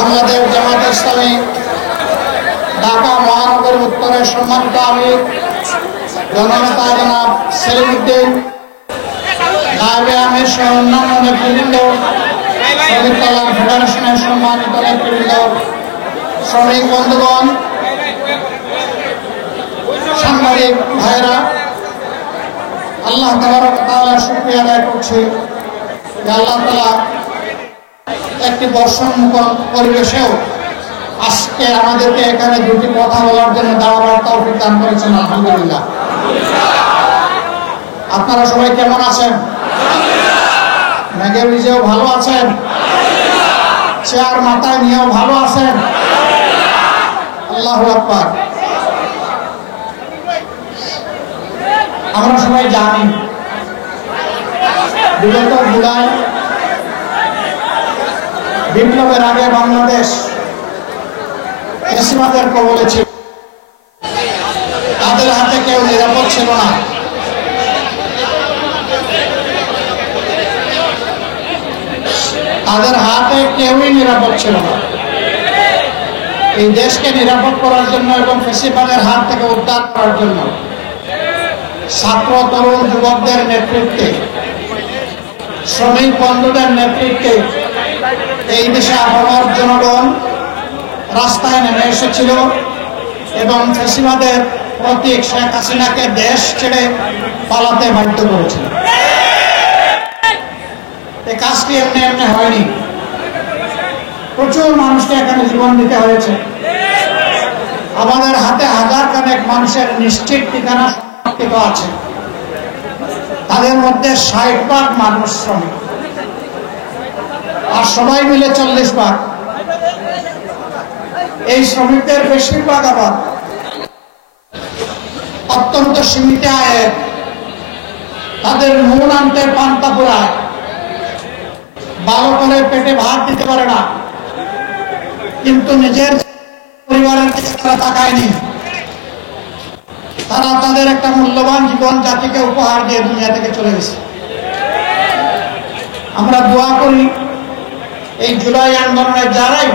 বাংলাদেশ জামাত ইসলামী ঢাকা মহানগর উত্তরের সম্মানিত আমির জননেতা জনাব সেলিম উদ্দিন, নায়েবে আমির সহ অন্যান্য নেতৃবৃন্দ, শ্রমিক কল্যাণ ফেডারেশনের সম্মানিত নেতৃবৃন্দ, শ্রমিক বন্ধুগণ, সাংবাদিক ভাইরা, আল্লাহ তাবারক ওয়া তাআলার শুকরিয়া আদায় করছি যে আল্লাহ তাআলা একটি বর্ষণমুখর পরিবেশেও আজকে আমাদেরকে এখানে দুটি কথা বলার জন্য দাঁড়াবার তৌফিক দান করেছেন। আলহামদুলিল্লাহ। আপনারা সবাই কেমন আছেন? মেঘের নিচেও ভালো আছেন? চেয়ার মাথায় নিয়েও ভালো আছেন? আল্লাহু আকবার। আমরা সবাই জানি বিগত জুলাই বিপ্লবের আগে বাংলাদেশ ফ্যাসিবাদের কবলে ছিল। তাদের হাতে কেউ নিরাপদ ছিল না। তাদের হাতে কেউই নিরাপদ ছিল না। এই দেশকে নিরাপদ করার জন্য এবং ফ্যাসিবাদের হাত থেকে উদ্ধার করার জন্য ছাত্র তরুণ যুবকদের নেতৃত্বে, শ্রমিক বন্ধুদের নেতৃত্বে এই দেশে আপামর জনগণ রাস্তায় নেমে এসেছিল এবং ফ্যাসিবাদের প্রতীক শেখ হাসিনাকে দেশ ছেড়ে পালাতে বাধ্য করেছিল। এই কাজটি এমনি এমনি হয়নি। প্রচুর মানুষকে এখানে জীবন দিতে হয়েছে। আমাদের হাতে হাজার খানেক মানুষের নিশ্চিত ঠিকানা সংরক্ষিত আছে। তাদের মধ্যে 60% মানুষ শ্রমিক, আর সবাই মিলে 40%। এই শ্রমিকদের বেশিরভাগ আবার অত্যন্ত সীমিত আয়ে, তাদের নুন আনতে পান্তা পোড়ায়, ভালো করে পেটে ভাত দিতে পারে না, কিন্তু নিজের পরিবারের দিকে তারা তাকায়নি। তারা তাদের একটা মূল্যবান জীবন জাতিকে উপহার দিয়ে দুনিয়া থেকে চলে গেছে। আমরা দোয়া করি এই জুলাই আন্দোলনে যারাই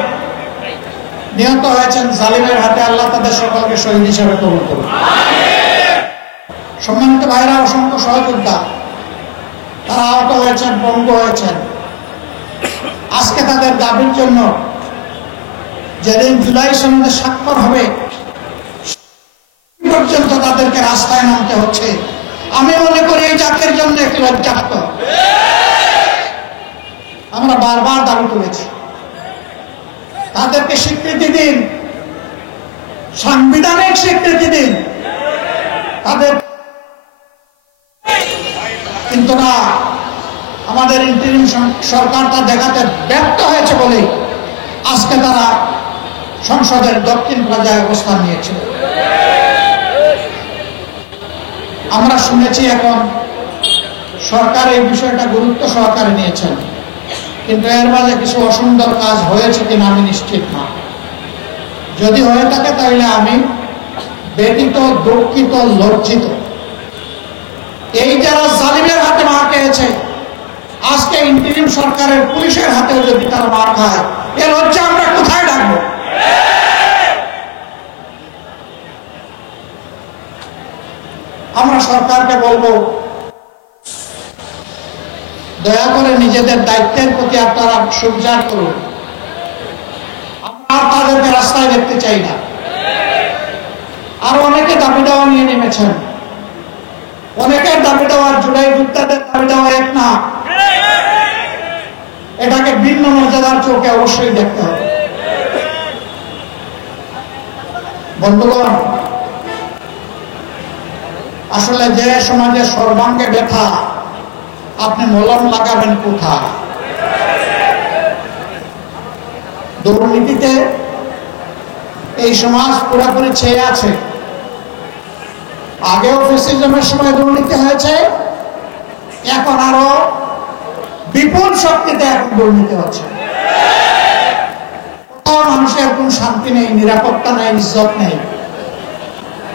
নিহত হয়েছেন জালিমের হাতে, আল্লাহ তাদের সকলকে শহীদ হিসেবে কবুল করুন। সম্মানিত ভাইরা, অসংখ্য সহযোদ্ধা তারা আহত হয়েছেন, পঙ্গু হয়েছেন। আজকে তাদের দাবির জন্য যেদিন জুলাই সনদে স্বাক্ষর হবে পর্যন্ত তাদেরকে রাস্তায় নামতে হচ্ছে। আমি মনে করি এই জাতির জন্য একটি লজ্জাস্ত। আমরা বারবার দাবি করেছি তাদেরকে স্বীকৃতি দিন, সাংবিধানিক স্বীকৃতি দিন তাদের, কিন্তু না, আমাদের ইন্টারিম সরকার তা দেখাতে ব্যর্থ হয়েছে বলে আজকে তারা সংসদের দক্ষিণ প্লাজায় অবস্থান নিয়েছিল। আমরা শুনেছি এখন সরকার এই বিষয়টা গুরুত্ব সহকারে নিয়েছেন, কিন্তু এর মাঝে কিছু অসুন্দর কাজ হয়েছে কিনা আমি নিশ্চিত না। যদি হয়ে থাকে তাহলে আমি ব্যথিত, দুঃখিত, লজ্জিত। এই যারা জালিমের হাতে মার খেয়েছে, আজকে ইন্টারিম সরকারের পুলিশের হাতেও যদি তারা মার খায়, এ লজ্জা আমরা কোথায় ডাকবো? আমরা সরকারকে বলবো, দয়া করে নিজেদের দায়িত্বের প্রতি আপনারা সুবিচার করুন। আমরা তাদেরকে রাস্তায় দেখতে চাই না। আরো অনেকে দাবি দেওয়া নিয়ে নেমেছেন। অনেকের দাবি দেওয়ার জুলাই যোদ্ধাদের দাবি দেওয়া এক না। এটাকে ভিন্ন মর্যাদার চোখে অবশ্যই দেখতে হবে। বন্ধুগণ, আসলে যে সমাজে সর্বাঙ্গে ব্যথা, আপনি মলম লাগাবেন কোথায়? দুর্নীতিতে এই সমাজ পুরোপুরি ছেয়ে আছে। আগেও ফ্যাসিজমের সময় দুর্নীতি হয়েছে, এখন আরো বিপুল শক্তিতে এখন দুর্নীতি হচ্ছে। কোথাও মানুষের কোন শান্তি নেই, নিরাপত্তা নেই, ইজ্জত নেই।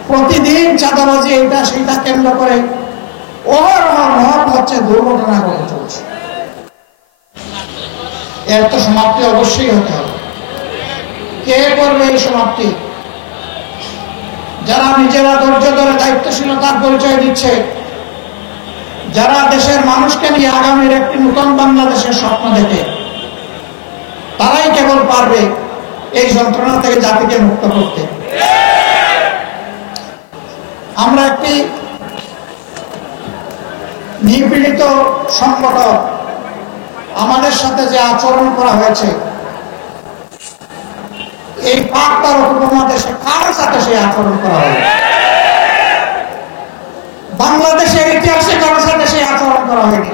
প্রতিদিন চাঁদাবাজি, এটা সেটা কেন্দ্র করে মহৎ হচ্ছে, দুর্ঘটনা ঘটে চলছে। এর তো সমাপ্তি অবশ্যই হতে হবে। কে করবে এই সমাপ্তি? যারা নিজেরা ধৈর্য ধরে দায়িত্বশীলতার পরিচয় দিচ্ছে, যারা দেশের মানুষকে নিয়ে আগামীর একটি নতুন বাংলাদেশের স্বপ্ন দেখে, তারাই কেবল পারবে এই যন্ত্রণা থেকে জাতিকে মুক্ত করতে। আমরা একটি নিপীড়িত সংগঠন, আমাদের সাথে যে আচরণ করা হয়েছে, এই পাক ভারত উপমহাদেশে কার সাথে সেই আচরণ করা হয়েছে? বাংলাদেশের ইতিহাসে কারোর সাথে সেই আচরণ করা হয়নি।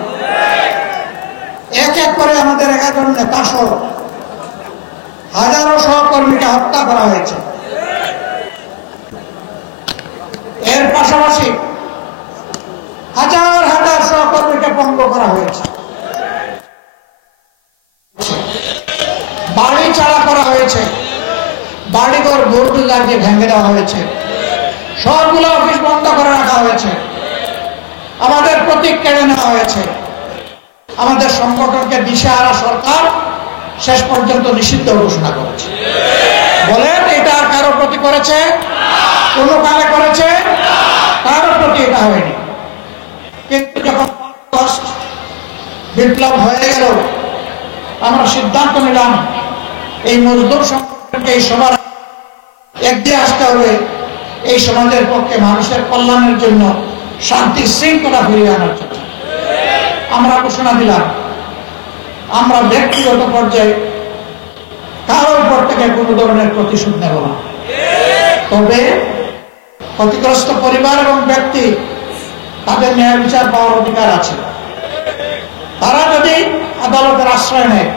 এক এক করে আমাদের 11 জন নেতা সহ হাজারো সহকর্মীকে হত্যা করা হয়েছে। এর পাশাপাশি হাজার হাজার সহকর্মীকে পঙ্গু করা হয়েছে, বাড়ি ছাড়া করা হয়েছে, বাড়িঘর বোর্ড লাগিয়ে ভেঙে দেওয়া হয়েছে, সবগুলো অফিস বন্ধ করে রাখা হয়েছে, আমাদের প্রতীক কেড়ে নেওয়া হয়েছে। আমাদের সংগঠনকে দিশেহারা সরকার শেষ পর্যন্ত নিষিদ্ধ ঘোষণা করেছে। বলেন, এটা আর কারোর প্রতি করেছে? কোন কালে করেছে? কারোর প্রতি এটা হয়নি। কিন্তু যখন বিপ্লব হয়ে গেল, আমরা সিদ্ধান্ত নিলাম এই মজদুর সংগঠনকে এই সবার এগিয়ে আসতে হবে, এই সমাজের পক্ষে মানুষের কল্যাণের জন্য, শান্তি শৃঙ্খলা ফিরিয়ে আনার জন্য। আমরা ঘোষণা দিলাম আমরা ব্যক্তিগত পর্যায়ে কারোর উপর থেকে কোনো ধরনের প্রতিশোধ নেব না। তবে ক্ষতিগ্রস্ত পরিবার এবং ব্যক্তি, তাদের ন্যায় বিচার পাওয়ার অধিকার আছে। তারা যদি আদালতের আশ্রয় নেয়,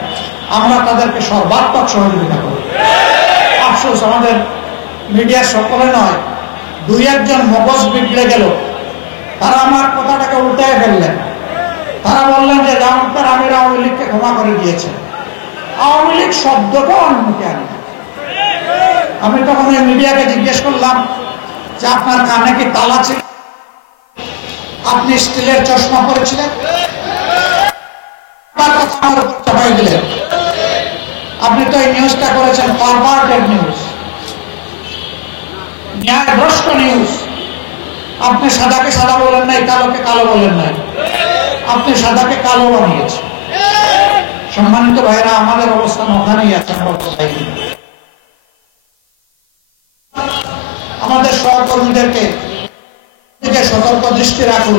আমরা তাদেরকে সর্বাত্মক সহযোগিতা করি। আফসোস, আমাদের মিডিয়ার সকলে নয়, 2-1 জন মগজ বিগড়ে গেল। তারা আমার কথাটাকে উল্টায় ফেললেন। তারা বললেন যে জামাতের আমির আওয়ামী লীগকে ক্ষমা করে দিয়েছে। আওয়ামী লীগ শব্দটাও আমি মুখে আনি। আমি তখন এই মিডিয়াকে জিজ্ঞেস করলাম যে আপনার কানে কি তালা ছিল? আপনি স্টিলের চশমা পরেছিলেন? চাপাই দিলেন। আপনি তো এই নিউজটা করেছেন পারভার্টেড নিউজ, ন্যায়ভ্রষ্ট নিউজ। আপনি সাদাকে সাদা বলেন নাই, কালোকে কালো বলেন নাই, আপনি সাদাকে কালো বানিয়েছেন। সম্মানিত ভাইরা, আমাদের অবস্থান ওখানেই আছে। আমাদের সহকর্মীদেরকে সতর্ক দৃষ্টি রাখুন,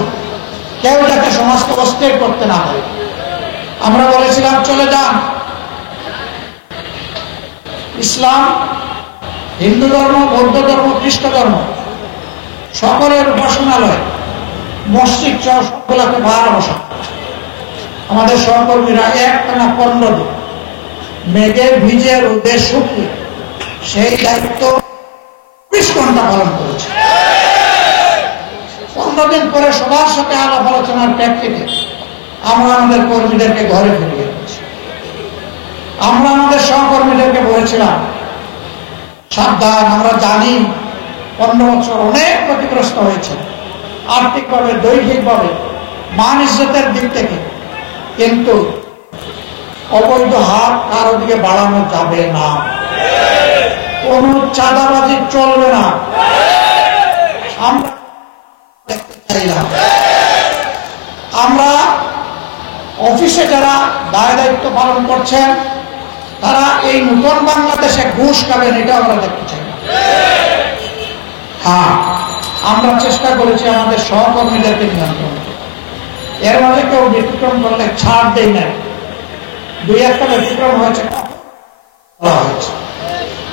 কেউ যাতে সমাজকে অস্থির করতে না হয়। আমরা বলেছিলাম চলে যান। ইসলাম, হিন্দু ধর্ম, বৌদ্ধ ধর্ম, খ্রিস্ট ধর্ম সকলের উপাসনালয়, মসজিদ সহ সবগুলোকে ভাড়া বসা। আমাদের সহকর্মীরা একটানা 15 দিন মেঘে ভিজে রোদে শুকিয়ে সেই দায়িত্ব 20 ঘন্টা পালন করেছে। 15 দিন পরে সবার সাথে আলাপ আলোচনার প্রেক্ষিতে আমরা আমাদের কর্মীদেরকে ঘরে ফিরিয়ে দিয়েছি। আমরা আমাদের সহকর্মীদেরকে বলেছিলাম সাবধান, আমরা জানি 15 বছর অনেক ক্ষতিগ্রস্ত হয়েছে, আর্থিকভাবে, দৈহিকভাবে, মান ইজ্জতের দিক থেকে, কিন্তু অবৈধ হাত কারো দিকে বাড়ানো যাবে না, কোন চাঁদাবাজি চলবে না। আমরা দেখতে চাই না। আমরা অফিসে যারা দায় দায়িত্ব পালন করছেন, তারা এই নতুন বাংলাদেশে ঘুষ খাবেন, এটা আমরা দেখতে চাই না। হ্যাঁ, আমরা চেষ্টা করেছি আমাদের সহকর্মীদেরকে নিয়ন্ত্রণ করতে। এর মাঝে কেউ ব্যতিক্রম করলে ছাড় দেই নাই। 2-1টা ব্যতিক্রম হয়েছে,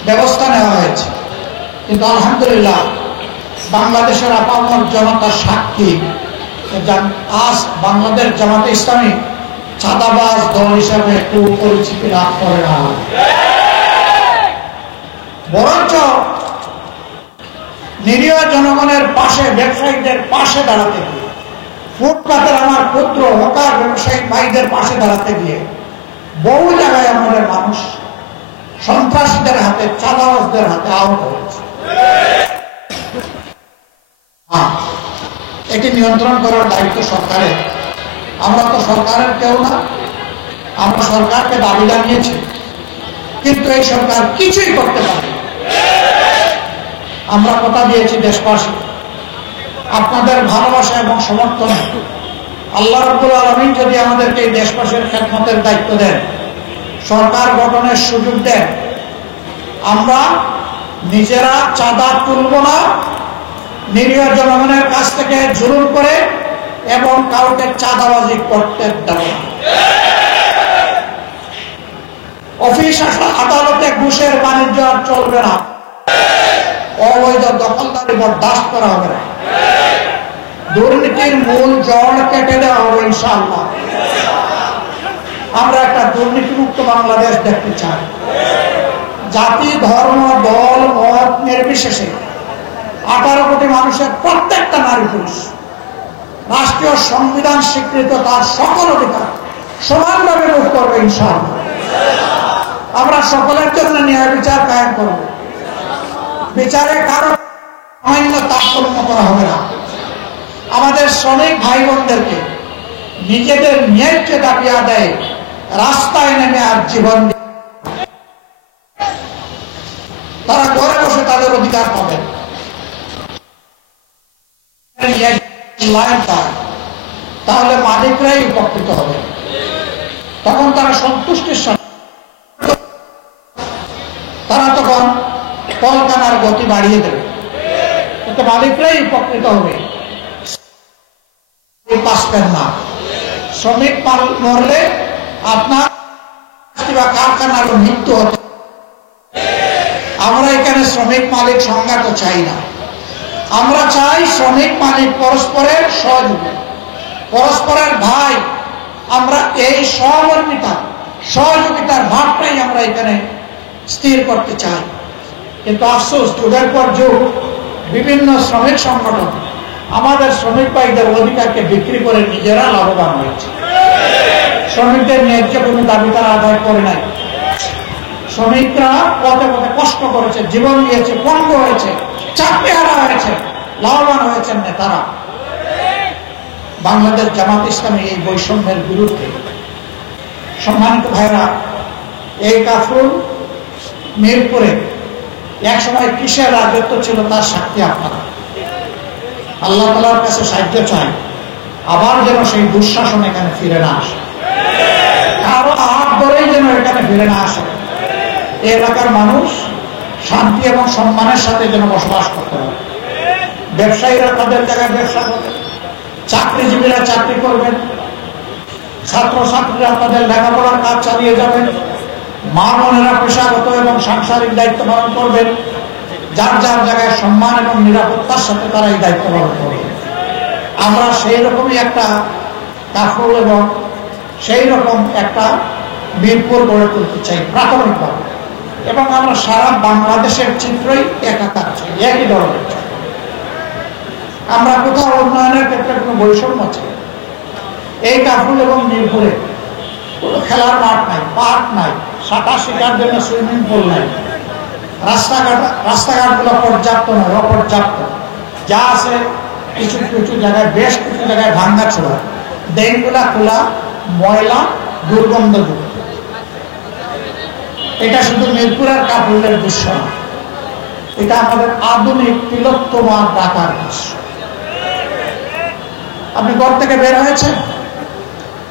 ব্যবস্থা নেওয়া হয়েছে। কিন্তু আলহামদুলিল্লাহ, বাংলাদেশের আপামর জনতার সাক্ষী, আজ বাংলাদেশ জামাতে ইসলামী চাঁদাবাজ দল হিসাবে একটু পরিচিতি লাভ করে না, বরঞ্চ নিরীহ জনগণের পাশে, ব্যবসায়ীদের পাশে দাঁড়াতে গিয়ে, ফুটপাতের আমার ক্ষুদ্র হকার ব্যবসায়ী ভাইদের পাশে দাঁড়াতে গিয়ে বহু জায়গায় আমাদের মানুষ সন্ত্রাসীদের হাতে, চাঁদাবাজদের হাতে আহত হয়েছে। এটি নিয়ন্ত্রণ করার দায়িত্ব সরকারের। আমরা তো সরকারের কেউ না, আমরা সরকারকে দাবি জানিয়েছি, কিন্তু এই সরকার কিছুই করতে পারে। আমরা কথা দিয়েছি দেশবাসী, আপনাদের ভালোবাসা এবং সমর্থনে আল্লাহ রাব্বুল আলামিন যদি আমাদেরকে এই দেশবাসীর খেদমতের দায়িত্ব দেন, সরকার গঠনের সুযোগ দেন, আমরা নিজেরা চাঁদা তুলব না, নিরীহ জনগণের কাছ থেকে জুলুম করে এবং কাউকে চাঁদাবাজি করতে দেব না। অফিস আদালতে ঘুষের বাণিজ্য আর চলবে না, অবৈধ দখলদারি বরদাস্ত করা হবে না, দুর্নীতির মূল জড় কেটে দেওয়া হবে ইনশাআল্লাহ। আমরা একটা দুর্নীতিমুক্ত বাংলাদেশ দেখতে চাই। জাতি, ধর্ম, দল, মত নির্বিশেষে 18 কোটি মানুষের প্রত্যেকটা নারী পুরুষ রাষ্ট্রীয় সংবিধান স্বীকৃত তার সকল অধিকার সমানভাবে ভোগ করবে ইনশাআল্লাহ। আমরা সকলের জন্য ন্যায় বিচার কায়েম করব। বিচারে কারো সামান্য তারতম্য করা হবে না। আমাদের শ্রমিক ভাই বোনদেরকে নিজেদের ন্যায্য দাবি আদায়ে রাস্তায় নেমে আর জীবন তারা ঘরে বসে তাদের অধিকার পাবেন। তাহলে মালিকরাই উপকৃত হবে। তখন তারা সন্তুষ্টির সাথে তারা তখন কলকারখানার গতি বাড়িয়ে দেবে, কিন্তু মালিকরাই উপকৃত হবে, বাঁচবেন না। শ্রমিক মরলে আপনার কারখানার মৃত্যু হতে। আমরা এখানে শ্রমিক মালিক সংঘাত চাই না। আমরা চাই শ্রমিক মালিক পরস্পরের সহযোগী, পরস্পরের ভাই। আমরা এই সহমর্মিতা, সহযোগিতার ভাবটাই আমরা এখানে স্থির করতে চাই। কিন্তু আফসোস, যুগের পর যুগ বিভিন্ন শ্রমিক সংগঠন আমাদের শ্রমিক ভাইদের অধিকারকে বিক্রি করে নিজেরা লাভবান হয়েছে। শ্রমিকদের ন্যায্য কোনো দাবি তারা আদায় করে নাই। শ্রমিকরা পথে পথে কষ্ট করেছে, জীবন দিয়েছে, পঙ্গু হয়েছে, চাকরি হারা হয়েছে, লাভবান হয়েছেন নেতারা। বাংলাদেশ জামাত ইসলামী এই বৈষম্যের বিরুদ্ধে। সম্মানিত ভাইরা, এই কাফরুল মিরপুরে এক সময় কিসের রাজত্ব ছিল তার সাক্ষী আপনারা। আল্লাহ তাআলার কাছে সাহায্য চাই, আবার যেন সেই দুঃশাসন এখানে ফিরে না আসে, কারো হাত ধরেই যেন এখানে ফিরে না আসে। এই এলাকার মানুষ শান্তি এবং সম্মানের সাথে যেন বসবাস করতে পারে। ব্যবসায়ীরা তাদের জায়গায় ব্যবসা করবেন, চাকরিজীবীরা চাকরি করবেন, ছাত্রছাত্রীরা তাদের লেখাপড়ার কাজ চালিয়ে যাবেন, মা বোনেরা পেশাগত এবং সাংসারিক দায়িত্ব পালন করবেন। যার যার জায়গায় সম্মান এবং নিরাপত্তার সাথে তারা এই দায়িত্ব পালন করবে। আমরা সেই রকমই একটা কাফরুল এবং সেই রকম একটা মিরপুর গড়ে তুলতে চাই প্রাথমিকভাবে, এবং আমরা সারা বাংলাদেশের চিত্রই একাকার চাই, একই ধরনের চাই। আমরা কোথাও উন্নয়নের ক্ষেত্রে কোনো বৈষম্য চাই। এই কাফরুল এবং মিরপুরে কোনো খেলার মাঠ নাই, পার্ক নাই, সাঁতার শেখার জন্য সুইমিং পুল নাই, রাস্তাঘাটগুলো পর্যাপ্ত নয়, অপর্যাপ্ত। যা আছে কিছু কিছু জায়গায়, বেশ কিছু জায়গায় ভাঙ্গা ছোড়া, ড্রেনগুলা খোলা, ময়লা, দুর্গন্ধযুক্ত। এটা শুধু মিরপুরের কাফরুলের দৃশ্য না, এটা আমাদের আধুনিক তিলোত্তমা ঢাকার দৃশ্য। আপনি ঘর থেকে বের হয়েছেন,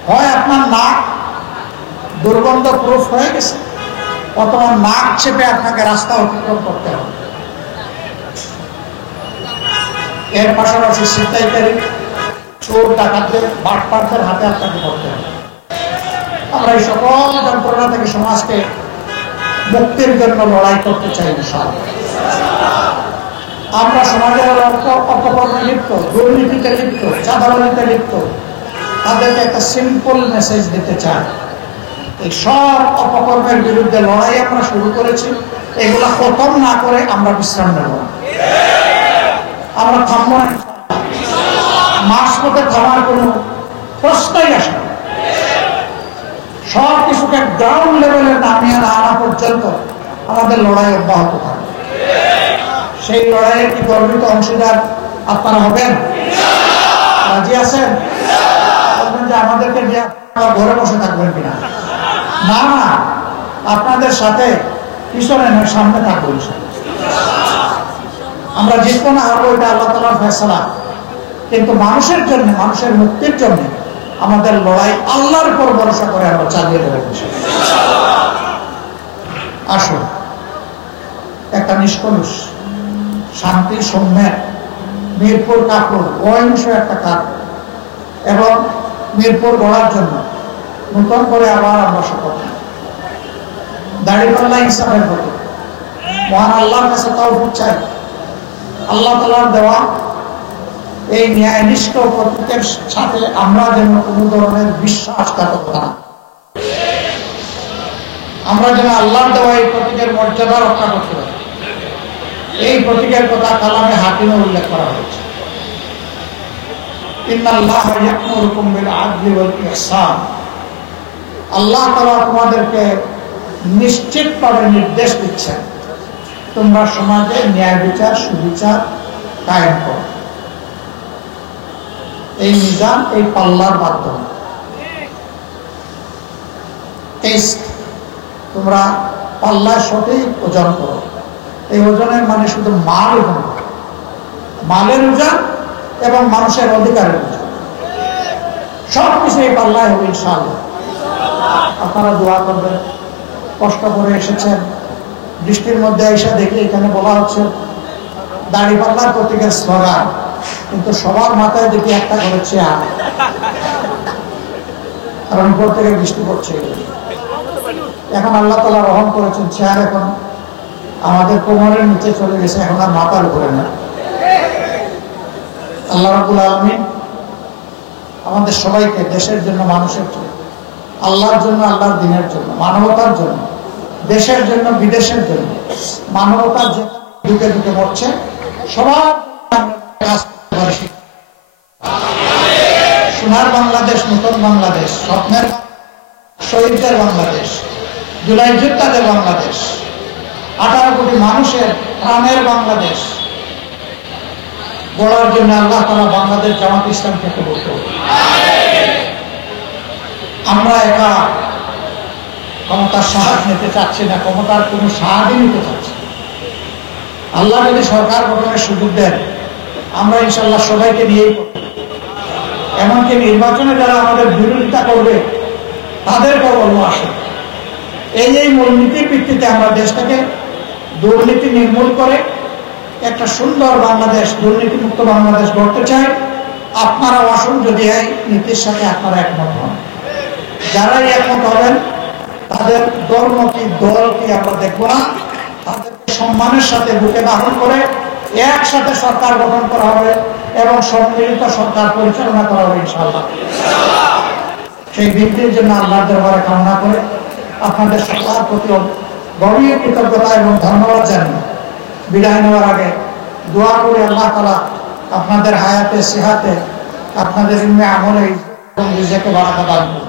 হয় আপনার নাক দুর্গন্ধ প্রুফ হয়ে গেছে, অথবা নাক চেপে আপনাকে রাস্তা অতিক্রম করতে হবে। এর পাশাপাশি ছিনতাইকারী, চোর, ডাকাতদের, বাটপারদের হাতে আপনাকে পড়তে হবে। আমরা এই সকল যন্ত্রণা থেকে সমাজকে মুক্তির জন্য লড়াই করতে চাই ইনশাআল্লাহ। আমরা সমাজের অপকর্মে লিপ্ত, দুর্নীতিতে লিপ্ত, চাঁদাবাজিতে লিপ্ত তাদেরকে একটা সিম্পল মেসেজ দিতে চাই। এই সব অপকর্মের বিরুদ্ধে লড়াই আমরা শুরু করেছি, এগুলা খতম না করে আমরা বিশ্রাম নেব না। আমরা থামব না, মাঝপথে থামার কোনো প্রশ্নই আসে না। সব কিছুকে গ্রাউন্ড লেভেলে নামিয়ে না আনা পর্যন্ত আমাদের লড়াই অব্যাহত থাকবে। সেই লড়াইয়ের কি গর্বিত অংশীদার আপনারা হবেন? রাজি আছেন? বলবেন যে আমাদেরকে নিয়ে ঘরে বসে থাকবেন কিনা? না না, আপনাদের সাথে পিছনে নয় সামনে থাকবো। আমরা জিতবো না হারবো এটা আল্লাহ তাআলার ফয়সালা, কিন্তু মানুষের জন্য, মানুষের মুক্তির জন্য আমাদের লড়াই আল্লাহর উপর ভরসা করে আমরা চালিয়ে দেবো। আসুন একটা নিষ্কলুষ শান্তি সৌম্যের মিরপুর কাপড় অহিংস একটা কাজ এবং মিরপুর গড়ার জন্য নতুন করে আবার আমরা শপথ দাঁড়িপাল্লা ইনসাফের প্রতি মহান আল্লাহর কাছে তাওফিক চাই। আল্লাহ তাআলার দেওয়া এই ন্যায়নিষ্ঠ প্রতীকের সাথে আমরা যেন কোনো ধরনের বিশ্বাসঘাতকতা না, আমরা যেন আল্লাহর দেওয়া এই প্রতীকের মর্যাদা রক্ষা করতে পারি। এই প্রতীকের কথা কালামে হাকিমে উল্লেখ করা হয়েছে, ইন্নাল্লাহা ইয়া'মুরুকুম বিল আদলি ওয়াল ইহসান। আল্লাহ তাআলা তোমাদেরকে নিশ্চিতভাবে নির্দেশ দিচ্ছেন তোমরা সমাজে ন্যায় বিচার সুবিচার কায়েম করো। এই মিজান, এই পাল্লার মাধ্যমে তোমরা পাল্লায় সঠিক ওজন করো। এই ওজনের মানে শুধু মাল ওজন, মালের ওজন এবং মানুষের অধিকারের ওজন, সবকিছু এই পাল্লায় হবে ইনশাআল্লাহ। আপনারা দোয়া করবেন। কষ্ট করে এসেছেন, বৃষ্টির মধ্যে এসে দেখি এখানে বলা হচ্ছে দাঁড়িপাল্লার প্রতীকের স্লোগান, কিন্তু সবার মাথায় দেখি একটা করে চেয়ার, কারণ উপর থেকে বৃষ্টি পড়ছে। এখন আল্লাহ তাআলা রহম করেছেন, চেয়ার এখন আমাদের কোমরের নিচে চলে গেছে, এখন আর মাথার উপরে না। আল্লাহ রাব্বুল আলামিন আমাদের সবাইকে দেশের জন্য, মানুষের জন্য, আল্লাহর জন্য, আল্লাহর দ্বীনের জন্য, মানবতার জন্য, দেশের জন্য, বিদেশের জন্য, মানবতার জন্য দুঃখে দুঃখে মরছে সবার সোনার বাংলাদেশ, নতুন বাংলাদেশ, স্বপ্নের শহীদদের বাংলাদেশ, জুলাই যোদ্ধাদের বাংলাদেশ, 18 কোটি মানুষের প্রাণের বাংলাদেশ গড়ার জন্য আল্লাহ তাআলা বাংলাদেশ জামাত ইসলামকে কবুল করুন। আমরা একা ক্ষমতার সাহায্য নিতে চাচ্ছি না, ক্ষমতার কোন সাহায্য নিতে চাচ্ছি। আল্লাহ যদি সরকার গঠনের সুযোগ দেন, আমরা ইনশাল্লাহ সবাইকে নিয়েই করব। এমনকি নির্বাচনে যারা আমাদের বিরোধিতা করবে তাদেরকেও বলবো আসে। এই মূলনীতির ভিত্তিতে আমরা দেশটাকে দুর্নীতি নির্মূল করে একটা সুন্দর বাংলাদেশ, দুর্নীতিমুক্ত বাংলাদেশ গড়তে চাই। আপনারা আসুন, যদি এই নীতির সাথে আপনারা একমত হন। যারাই একমত হবেন তাদের ধর্ম কি দল কি আমরা দেখবো না, তাদেরকে সম্মানের সাথে বুকে ধারণ করে একসাথে সরকার গঠন করা হবে এবং সম্মিলিত সরকার পরিচালনা করা হবে ইনশাআল্লাহ। সেই বৃদ্ধির জন্য আল্লাহর দরবারে কামনা করে আপনাদের সবার প্রতি গভীর কৃতজ্ঞতা এবং ধন্যবাদ জানিয়ে বিদায় নেওয়ার আগে দোয়া করে আল্লাহ তাআলা আপনাদের হায়াতে, সিহাতে, আপনাদের ইলমে আমলে এবং রিজকে বারাকা দান করুন।